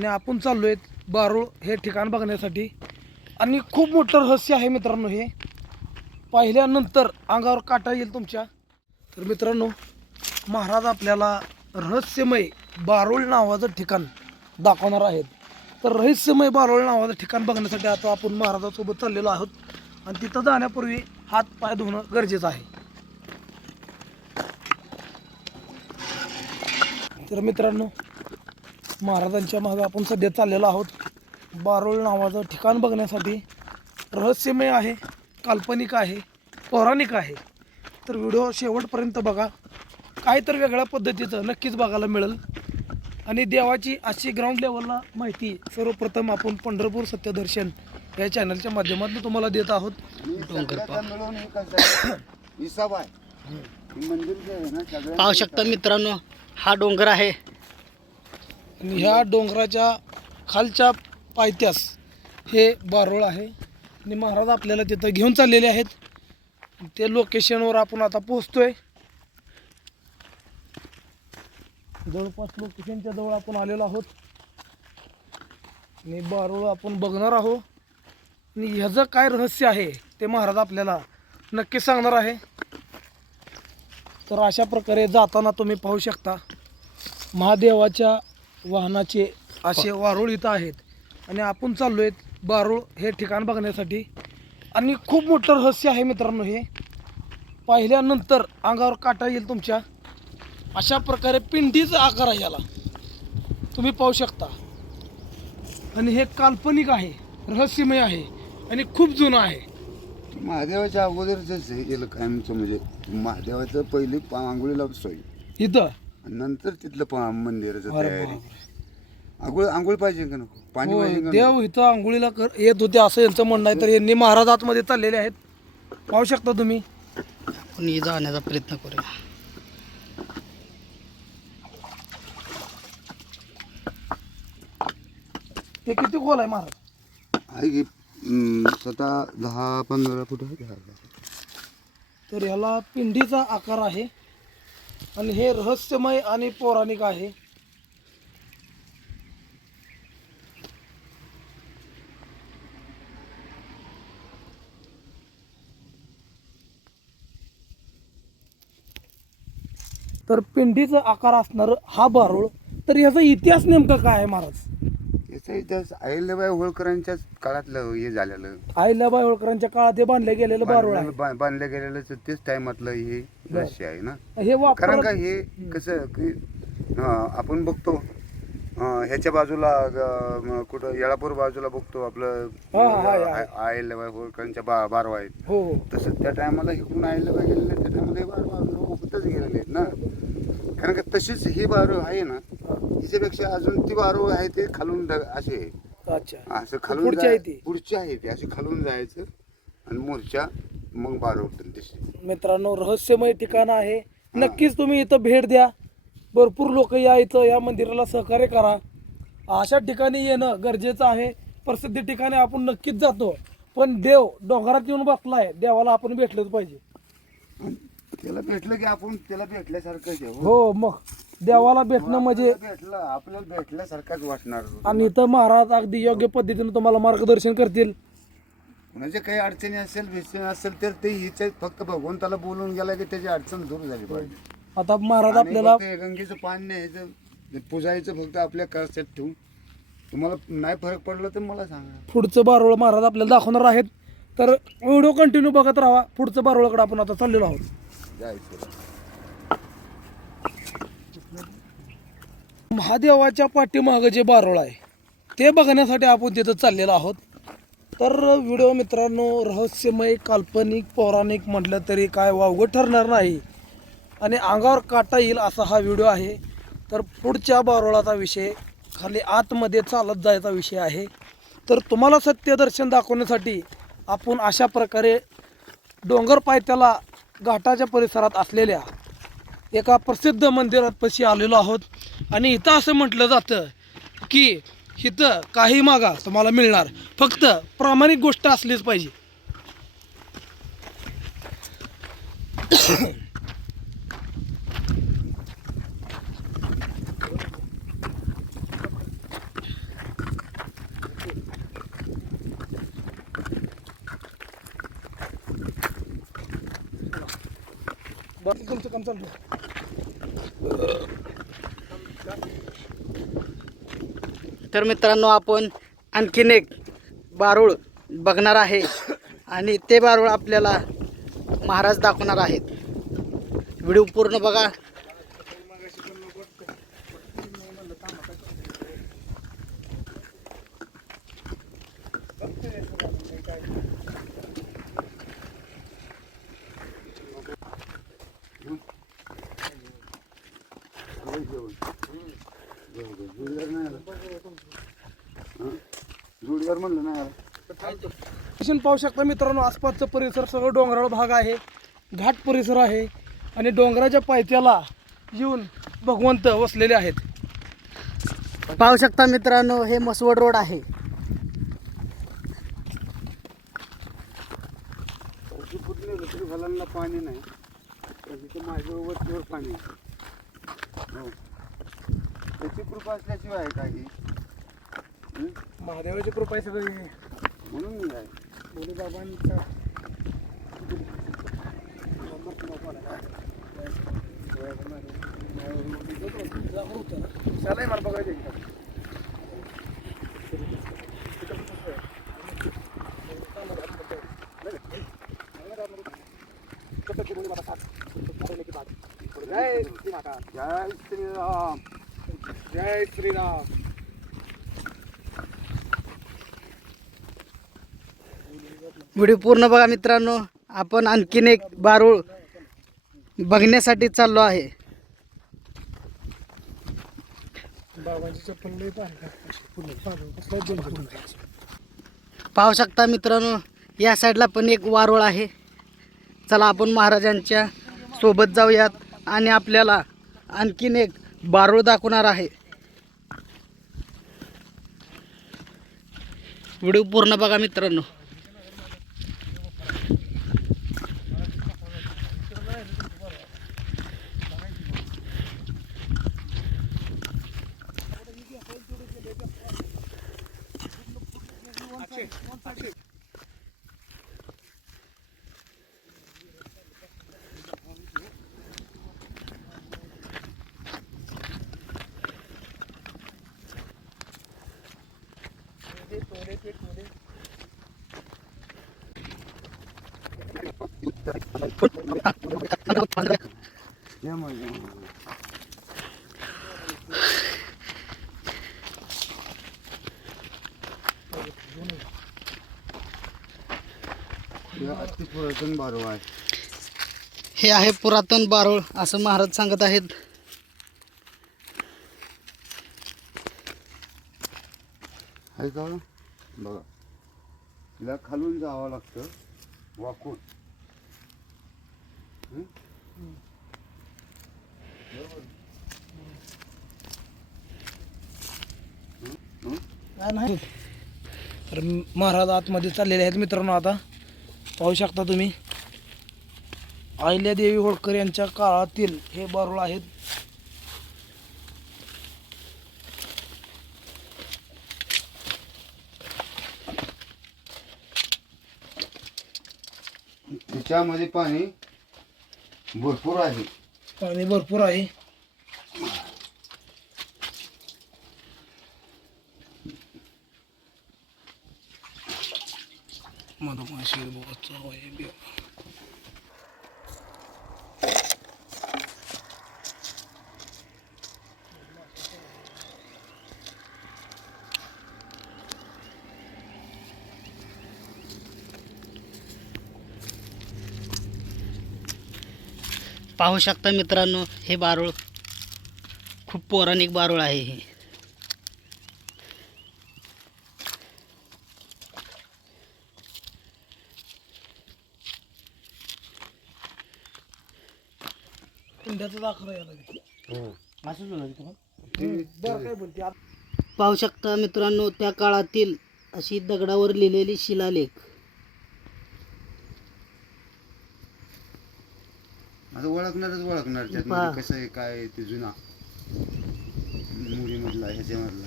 आणि आपण चाललो आहेत बारूळ हे ठिकाण बघण्यासाठी. आणि खूप मोठं रहस्य आहे मित्रांनो हे. पाहिल्यानंतर अंगावर काटा येईल तुमच्या. तर मित्रांनो महाराज आपल्याला रहस्यमय बारूळ नावाचं ठिकाण दाखवणार आहेत. तर रहस्यमय बारूळ नावाचं ठिकाण बघण्यासाठी आता आपण महाराजासोबत चाललेलो आहोत. आणि तिथं जाण्यापूर्वी हात पाय धुणं गरजेचं आहे. तर मित्रांनो महाराजांच्या मागे आपण सध्या चाललेलो आहोत. बारोळ नावाचं ठिकाण बघण्यासाठी रहस्यमय आहे काल्पनिक आहे पौराणिक आहे. तर व्हिडिओ शेवटपर्यंत बघा. काय तर वेगळ्या पद्धतीचं नक्कीच बघायला मिळेल. आणि देवाची अशी ग्राउंड लेवलला माहिती सर्वप्रथम आपण पंढरपूर सत्यदर्शन या चॅनलच्या माध्यमातून तुम्हाला देत आहोत. पाहू शकता मित्रांनो हा डोंगर आहे. आणि ह्या डोंगराच्या खालच्या पायथ्यास हे बारोळ आहे. आणि महाराज आपल्याला तिथं घेऊन चाललेले आहेत. ते लोकेशनवर आपण आता पोहोचतोय. जवळपास लोकेशनच्या जवळ आपण आलेलो आहोत. आणि बारोळ आपण बघणार आहोत. आणि ह्याचं काय रहस्य आहे ते महाराज आपल्याला नक्की सांगणार आहे. तर अशा प्रकारे जाताना तुम्ही पाहू शकता. महादेवाच्या वाहनाचे असे वारुळ इथं आहेत. आणि आपण चाललो आहेत बारूळ हे ठिकाण बघण्यासाठी. आणि खूप मोठं रहस्य आहे मित्रांनो हे. पाहिल्यानंतर अंगावर काटा येईल तुमच्या. अशा प्रकारे पिंडीचा आकार आहे याला. तुम्ही पाहू शकता. आणि हे काल्पनिक आहे. रहस्यमय आहे. आणि खूप जुनं आहे. महादेवाच्या अगोदरच हे केलं कायमचं म्हणजे. महादेवाचं पहिली आंघोळीला सोय. इथं? नंतर तिथलं पा- मंदिराचं तयारी. आंघोळ आंघोळ पाहिजे का नको? पाणी पाहिजे का? देव इथं आंघोळीला कर येत होते असं यांचं म्हणणं आहे तर यांनी महाराज आतमध्ये चाललेले आहेत. पाहू शकता तुम्ही. आपण जाण्याचा प्रयत्न करूया. ते किती खोल आहे महाराज? आहे की हम्म, स्वतः दहा पंधरा फूट आहे. दहा तर ह्याला पिंडीचा आकार आहे. आणि हे रहस्यमय आणि पौराणिक आहे. तर पिंडीचा आकार असणार हा बारूळ. तर याचा इतिहास नेमका काय आहे महाराज? इतिहास अहिल्याबाई होळकरांच्याच काळातलं हे झालेलं. आहिल्याबाई होळकरांच्या काळात हे बांधले गेलेलं बारूळ आहे. बांधलं गेलेलं तर तेच टायमातलं हे रहस्य आहे ना. हे कारण का हे कसं की अं, आपण बघतो अं, ह्याच्या बाजूला अं, म, कुठं येळापूर बाजूला बघतो आपलं हा, हा, हा. आयल्याबाई होळकरांच्या बा बारवा आहेत. हो हो. तसंच त्या टायमाला इकडून आयल्याबाई गेलेले त्या टायमाला हे बारवा होतच गेलेले आहेत ना. कारण का तशीच ही बारू आहे ना हिच्यापेक्षा अजून ती बारू आहे ते खालून असे. आहे. अच्छा असं खालून पुढची आहे ती. पुढची आहे ती अशी खालून जायचं आणि मोर्चा मग बारू उठून दिसते मित्रांनो रहस्यमय ठिकाण आहे. नक्कीच तुम्ही इथं भेट द्या. भरपूर लोक या इथं या मंदिराला सहकार्य करा. अशा ठिकाणी येणं गरजेचं आहे. प्रसिद्ध ठिकाणी आपण नक्कीच जातो. पण देव डोंगरात येऊन बसलाय देवाला आपण भेटलंच पाहिजे. त्याला भेटलं की आपण त्याला हो. हो मग. देवाला भेटणं म्हणजे भेटलं आपल्याला भेटल्यासारखाच वाटणार. आणि इथं महाराज अगदी योग्य पद्धतीने तुम्हाला मार्गदर्शन करतील. म्हणजे काही अडचणी असेल भिडचणी असेल तर ते हिच्या फक्त भगवंताला बोलून गेला की त्याची अडचण दूर झाली पाहिजे. आता महाराज आणि आपल्याला फक्त हे गंगेचं पाणी न्यायचं पुजायचं फक्त आपल्या कळसात ठेवून. तुम्हाला नाही फरक पडला तर मला सांगा. पुढचं बारोळ महाराज आपल्याला दाखवणार आहेत. तर व्हिडिओ कंटिन्यू बघत राहा. पुढचं बारोळाकडे आपण आता चाललेलो आहोत. जायचं महादेवाच्या पाठीमागं जे बारोळ आहे ते बघण्यासाठी आपण तिथं चाललेलो आहोत. तर व्हिडिओ मित्रांनो रहस्यमय काल्पनिक पौराणिक म्हटलं तरी काय वावगं ठरणार नाही. आणि अंगावर काटा येईल असा हा व्हिडिओ आहे. तर पुढच्या बारोळाचा विषय खाली आतमध्ये चालत जायचा विषय आहे. तर तुम्हाला सत्यदर्शन दाखवण्यासाठी आपण अशा प्रकारे डोंगर पायथ्याला घाटाच्या परिसरात असलेल्या एका प्रसिद्ध मंदिरात पशी आलेलो आहोत. आणि इथं असं म्हटलं जातं की इथं काही मागा तुम्हाला मिळणार. फक्त प्रामाणिक गोष्ट असलीच पाहिजे. तुमचं काम चालू तर मित्रांनो आपण आणखीन एक बारूळ बघणार आहे. आणि ते बारूळ आपल्याला महाराज दाखवणार आहेत. व्हिडिओ पूर्ण बघा. जोडीदार नाही आला हं? जोडीदार म्हणलं नाही आला पाहू शकता मित्रांनो आसपासचा परिसर सगळं डोंगराळ भाग आहे घाट परिसर आहे आणि डोंगराच्या पायथ्याला येऊन भगवंत वसलेले आहेत पाहू शकता मित्रांनो हे मसवड रोड आहे पाणी नाही माझ्या पाणी आहे. हो त्याची कृपा असल्याशिवाय आहे काही हं? महादेवाची कृपा आहे सगळी. म्हणून मी आहे. भोले बाबांचा. शाला मला बघायचं जय श्रीराम जय श्रीराम. व्हिडिओ पूर्ण बघा मित्रांनो. आपण आणखीन एक बारूळ बघण्यासाठी चाललो आहे. पाहू शकता मित्रांनो या साईडला पण एक वारुळ आहे. चला आपण महाराजांच्या सोबत जाऊयात आणि आपल्याला आणखीन एक बारूळ दाखवणार आहे. व्हिडिओ पूर्ण बघा मित्रांनो. पुरातन बारूळ आहे हे आहे पुरातन बारूळ असं महाराज सांगत आहेत. का? बघा तिला खालून जावं लागतं वाकून. काय नाही. तर महाराज आतमध्ये चाललेले आहेत मित्रांनो आता. पाहू शकता तुम्ही. अहिल्यादेवी होळकर यांच्या काळातील हे बारुळ आहेत. त्यामध्ये पाणी भरपूर आहे. पाणी भरपूर आहे. मधुमाशी बोचा पाहू शकता मित्रांनो हे बारूळ खूप पौराणिक बारूळ आहे हे. पाहू शकता मित्रांनो त्या काळातील अशी दगडावर लिहिलेली शिलालेख. आता ओळखणारच ओळखणार. त्यात कसं आहे काय आहे ते जुना. मुलीमधला ह्याच्यामधला.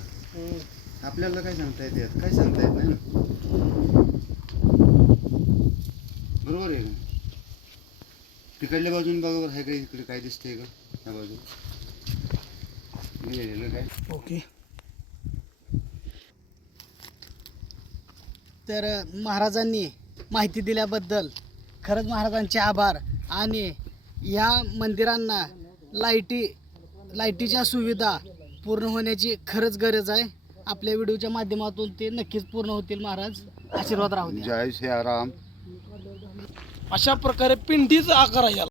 आपल्याला काय सांगता येते? काय सांगता येत नाही ना? बरोबर आहे का? तिकडल्या बाजून बघा बरं आहे का इकडे काय दिसतंय का? त्या बाजू लिहिलेलं काय? ओके. तर महाराजांनी माहिती दिल्याबद्दल खरंच महाराजांचे आभार आणि या मंदिरांना लाईटी लाईटीच्या सुविधा पूर्ण होण्याची खरंच गरज आहे. आपल्या व्हिडिओच्या माध्यमातून ते नक्कीच पूर्ण होतील महाराज. आशीर्वाद राहू द्या. जय सियाराम अशा प्रकारे पिंडीचा आकार आहे याला